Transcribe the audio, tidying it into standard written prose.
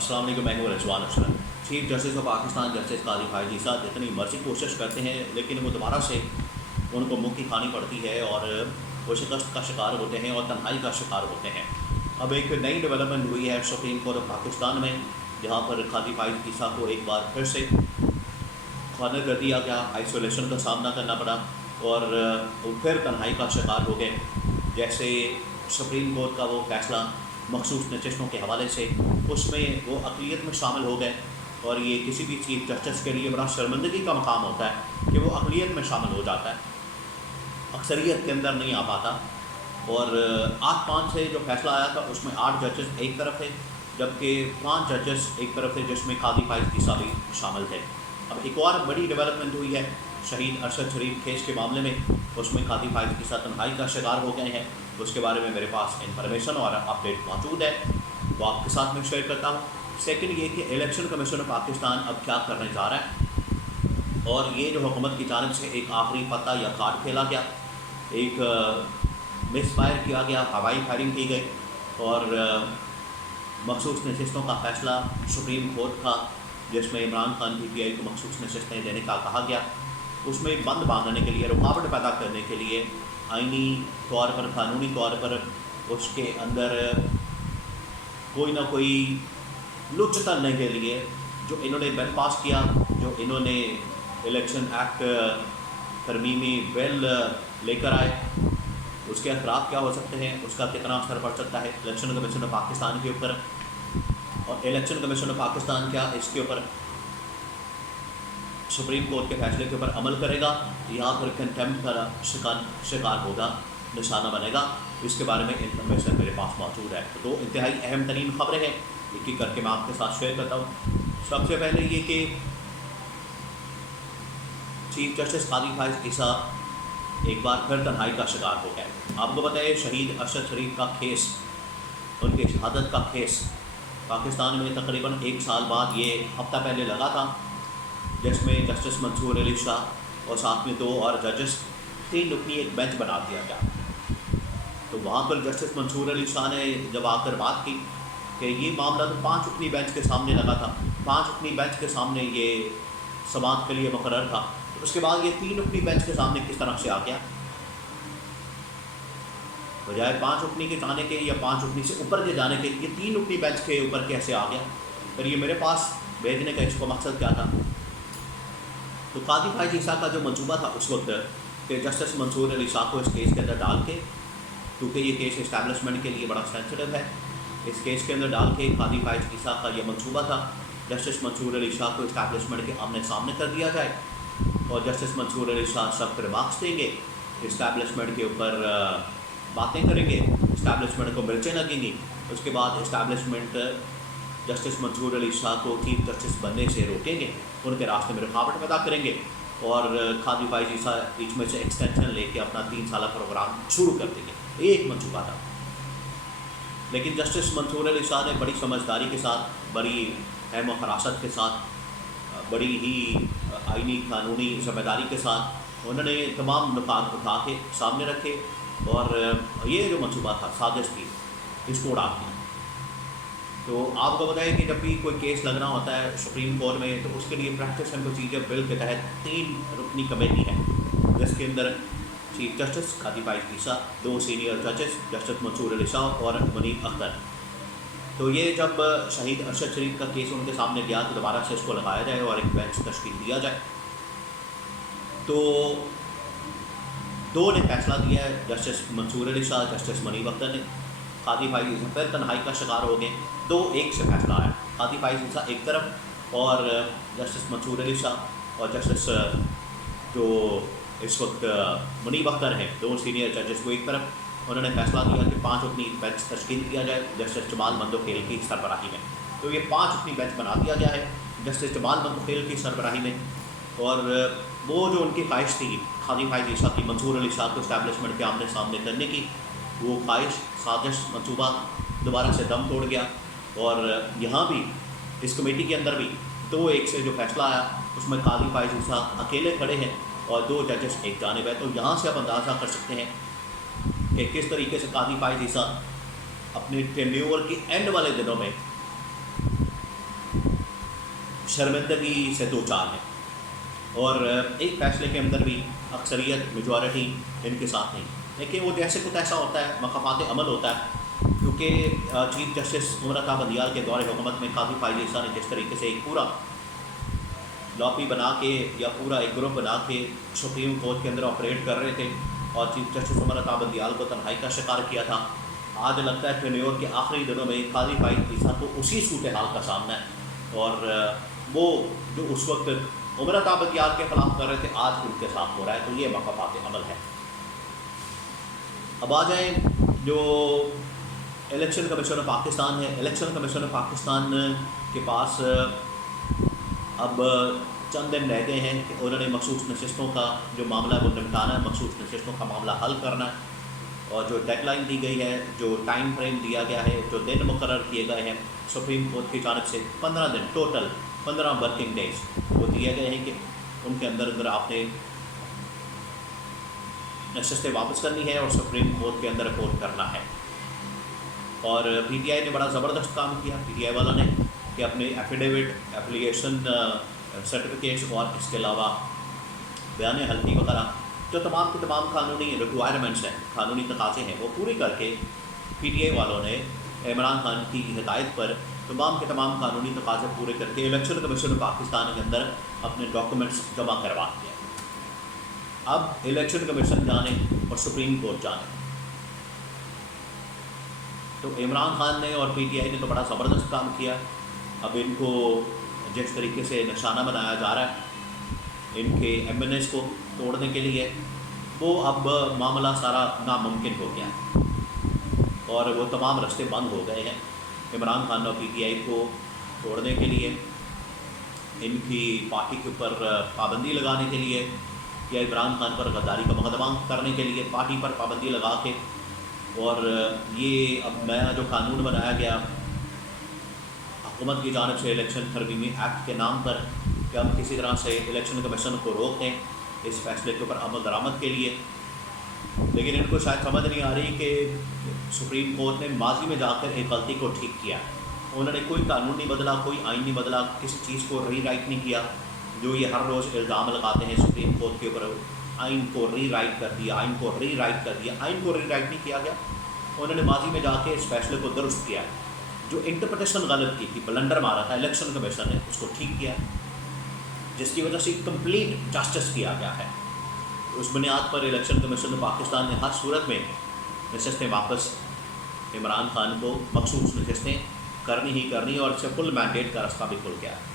अस्सलाम वालेकुम, मैं हूं Rizwan Ashraf. Chief justice of Pakistan justice Qazi Faez साहब जितनी मर्जी कोशिश करते हैं लेकिन वो दोबारा से उनको मुँह की खानी पड़ती है और वो शिकस्त का शिकार होते हैं और तन्हाई का शिकार होते हैं। अब एक नई डेवलपमेंट हुई है सुप्रीम कोर्ट ऑफ पाकिस्तान में, जहाँ पर काजी फायजी साहब को एक बार फिर से खाना कर दिया गया, आइसोलेशन का सामना करना पड़ा और वो फिर तन्हाई का शिकार हो गए। जैसे सुप्रीम कोर्ट का वो फैसला मखसूस नशिस्तों के हवाले से, उसमें वो अक़लियत में शामिल हो गए और ये किसी भी चीफ जस्टिस के लिए बड़ा शर्मिंदगी का मकाम होता है कि वो अक़लियत में शामिल हो जाता है, अक्सरियत के अंदर नहीं आ पाता। और 8-5 से जो फैसला आया था उसमें 8 जजेस एक तरफ थे जबकि 5 जजेस एक तरफ थे, जिसमें काजी फायजी साहब भी शामिल थे। अब एक और बड़ी डेवलपमेंट हुई है शहीद अरशद शरीफ केस के मामले में, उसमें काजी फायजी साहब तन्हाई का शिकार हो गए हैं। उसके बारे में मेरे पास इंफॉर्मेशन और अपडेट मौजूद है, वो आपके साथ में शेयर करता हूँ। सेकंड ये कि इलेक्शन कमीशन ऑफ पाकिस्तान अब क्या करने जा रहा है, और ये जो हुकूमत की जानिब से एक आखिरी पता या कार्ड खेला गया, एक मिस फायर किया गया, हवाई फायरिंग की गई और मखसूस नशिस्तों का फैसला सुप्रीम कोर्ट था जिसमें इमरान खान PTI को मखसूस नशिस्तें देने का कहा गया। उसमें बंद बांधने के लिए, रुकावट पैदा करने के लिए, आइनी तौर पर, कानूनी तौर पर उसके अंदर कोई ना कोई लुच करने के लिए जो इन्होंने बिल पास किया, जो इन्होंने इलेक्शन एक्ट तरमीमी बिल लेकर आए, उसके असरात क्या हो सकते हैं, उसका कितना असर पड़ सकता है इलेक्शन कमीशन ऑफ पाकिस्तान के ऊपर, और इलेक्शन कमीशन ऑफ पाकिस्तान क्या इसके ऊपर सुप्रीम कोर्ट के फैसले के ऊपर अमल करेगा या फिर कंटेम्प्ट का शिकार होगा, निशाना बनेगा। इसके बारे में इंफॉर्मेशन मेरे पास मौजूद है। तो 2 इंतहाई अहम तरीन खबरें हैं, एक एक करके मैं आपके साथ शेयर करता हूँ। सबसे पहले ये कि चीफ जस्टिस काजी फायजी साहब एक बार फिर तन्हाई का शिकार हो गए। आपको बताइए शहीद अरशद शरीफ का केस, उनके शहादत का केस पाकिस्तान में तकरीबन 1 साल बाद ये हफ्ता पहले लगा था, जिसमें जस्टिस मंसूर अली शाह और साथ में 2 और जजेस 3 रुकनी एक बेंच बना दिया गया। तो वहाँ पर जस्टिस मंसूर अली शाह ने जब आकर बात की कि ये मामला तो 5 रुकनी बेंच के सामने लगा था, 5 रुकनी बेंच के सामने ये समाअत के लिए मुकर्रर था, तो उसके बाद ये 3 रुकनी बेंच के सामने किस तरह से आ गया, बजाय 5 रुकनी के जाने के या 5 रुकनी से ऊपर के जाने के, ये 3 रुकनी बेंच के ऊपर कैसे आ गया। फिर ये मेरे पास भेजने का इसका मकसद क्या था। तो काजी फायजी साहब का जो मंसूबा था उस वक्त कि जस्टिस मंसूर अली शाह को इस केस के अंदर डाल के, क्योंकि ये केस इस्टेब्लिशमेंट के लिए बड़ा सेंसिटिव है, इस केस के अंदर डाल के काजी फायजी साहब का ये मंसूबा था जस्टिस मंसूर अली शाह को इस्टेब्लिशमेंट के आमने सामने कर दिया जाए और जस्टिस मंसूर अली शाह सख्त रिमार्क्स देंगे, इस्टेब्लिशमेंट के ऊपर बातें करेंगे, इस्टेब्लिशमेंट को मिर्चें लगेंगी, उसके बाद इस्टेब्लिशमेंट जस्टिस मंसूर अली शाह को चीफ जस्टिस बनने से रोकेंगे, उनके रास्ते में रुकावट पैदा करेंगे और काजी फायजी साहब बीच में से एक्सटेंशन लेके अपना 3 साल प्रोग्राम शुरू कर देंगे। एक मंसूबा था, लेकिन जस्टिस मंसूर अली शाह ने बड़ी समझदारी के साथ, बड़ी अहम फरासत के साथ, बड़ी ही आइनी कानूनी जिम्मेदारी के साथ उन्होंने तमाम नुकात उठा के सामने रखे और ये जो मंसूबा था साजिश थी इसको उड़ा दिया। तो आपको बताएं कि जब भी कोई केस लगना होता है सुप्रीम कोर्ट में, तो उसके लिए प्रैक्टिस एंड प्रोसीजर बिल के तहत 3 रुकनी कमेटी है, जिसके अंदर चीफ जस्टिस काजी फायजी साहब, 2 सीनियर जजेस जस्टिस मंसूर अली शाह और मुनीब अख्तर। तो ये जब शहीद अरशद शरीफ का केस उनके सामने गया तो दोबारा से इसको लगाया जाए और एक बेंच तश्कील दिया जाए। तो 2 ने फैसला दिया है, जस्टिस मंसूर अली शाह, जस्टिस मुनीब अख्तर ने। काजी फायजी फिर तन्हाई का शिकार हो गए, 2-1 से फैसला आया, काजी फायजी साहब एक तरफ और जस्टिस मंसूर अली शाह और जस्टिस जो इस वक्त मुनीब अख्तर हैं, 2 सीनियर जजेस को एक तरफ। उन्होंने फैसला दिया कि 5 रुकनी बेंच तश्कील दिया जाए जस्टिस जमाल मंदोखेल की सरबराही में। तो ये 5 रुकनी बेंच बना दिया गया है जस्टिस जमाल मंदोखेल की सरबराही में। और वो जो उनकी ख्वाहिश थी काजी फायजी साहब की मंसूर अली शाह को इस्टेब्लिशमेंट के आमने सामने करने की, वो ख्वाहिश, साजिश, मंसूबा दोबारा से दम तोड़ गया। और यहाँ भी इस कमेटी के अंदर भी 2-1 से जो फैसला आया उसमें काजी फायजी साहब अकेले खड़े हैं और 2 जजेस एक जानिब है। तो यहाँ से आप अंदाज़ा कर सकते हैं कि किस तरीके से काजी फायजी साहब अपने टेन्योर के एंड वाले दिनों में शर्मिंदगी से दो चार हैं, और एक फैसले के अंदर भी अक्सरियत मेजॉरिटी इनके साथ नहीं। लेकिन वो जैसे कुछ ऐसा होता है, मकाफात अमल होता है, क्योंकि चीफ जस्टिस उमर अता बंदियाल के दौर हुकूमत में काफ़ी फायदे ईसा ने जिस तरीके से एक पूरा लॉबी बना के या पूरा एक ग्रुप बना के सुप्रीम कोर्ट के अंदर ऑपरेट कर रहे थे और चीफ जस्टिस उमर अता बंदियाल को तन्हाई का शिकार किया था, आज लगता है टेन्योर के आखिरी दिनों में काजी फाइद ईसा को उसी सूरत हाल का सामना है, और वो जो उस वक्त उमर अता बंदियाल के खिलाफ कर रहे थे आज उनके साथ हो रहा है। तो ये मकाफात अमल है। अब आ जाए जो इलेक्शन कमीशन ऑफ पाकिस्तान है। इलेक्शन कमीशन ऑफ पाकिस्तान के पास अब चंद दिन रह गए हैं कि उन्होंने मखसूस नशिस्तों का जो मामला है वो निपटाना है, मखसूस नशिस्तों का मामला हल करना है, और जो डेडलाइन दी गई है, जो टाइम फ्रेम दिया गया है, जो दिन मुकर्रर किए गए हैं सुप्रीम कोर्ट की जानब से 15 दिन, टोटल 15 वर्किंग डेज वो दिए गए हैं कि उनके अंदर आपने नशिस्तें वापस करनी है और सुप्रीम कोर्ट के अंदर रिपोर्ट करना है। और PTI ने बड़ा ज़बरदस्त काम किया, PTI वालों ने, कि अपने एफिडेविट, एप्लीकेशन सर्टिफिकेट्स और इसके अलावा बयान हल्फी वगैरह जो तमाम के तमाम कानूनी रिक्वायरमेंट्स हैं, कानूनी तकाज़े हैं, वो पूरी करके PTI वालों ने इमरान खान की हिदायत पर तमाम के तमाम कानूनी तकाज़े पूरे करके इलेक्शन कमीशन पाकिस्तान के अंदर अपने डॉक्यूमेंट्स जमा करवा दिए। अब इलेक्शन कमीशन जाने और सुप्रीम कोर्ट जाने, तो इमरान खान ने और PTI ने तो बड़ा ज़बरदस्त काम किया। अब इनको जिस तरीके से निशाना बनाया जा रहा है इनके MNAs को तोड़ने के लिए, वो अब मामला सारा नामुमकिन हो गया है और वो तमाम रास्ते बंद हो गए हैं इमरान खान और PTI को तोड़ने के लिए, इनकी पार्टी के ऊपर पाबंदी लगाने के लिए, या इमरान खान पर गद्दारी का मुकदमा करने के लिए पार्टी पर पाबंदी लगा के। और ये अब नया जो कानून बनाया गया हुकूमत की जानब से इलेक्शन तरमीमी एक्ट के नाम पर, कि हम किसी तरह से इलेक्शन कमीशन को रोक दें इस फैसले के ऊपर अमल दरामद के लिए। लेकिन इनको शायद समझ नहीं आ रही कि सुप्रीम कोर्ट ने माजी में जाकर एक गलती को ठीक किया। उन्होंने कोई कानून नहीं बदला, कोई आइन नहीं बदला, किसी चीज़ को रीराइट नहीं किया। जो ये हर रोज़ इल्ज़ाम लगाते हैं सुप्रीम कोर्ट के ऊपर, आइन को रीराइट कर दिया, आइन को रीराइट कर दिया, आइन को रीराइट नहीं किया गया। उन्होंने माजी में जाके इस फैसले को दुरुस्त किया, जो इंटरप्रटेशन गलत की थी, ब्लंडर मारा था इलेक्शन कमीशन ने, उसको ठीक किया, जिसकी वजह से कंप्लीट जस्टिस किया गया है। उस बुनियाद पर इलेक्शन कमीशन पाकिस्तान ने हर सूरत में नशिस्तें वापस इमरान खान को मखसूस नशिस्तें करनी ही करनी, और इससे फुल मैंडेट का रास्ता भी खुल गया है।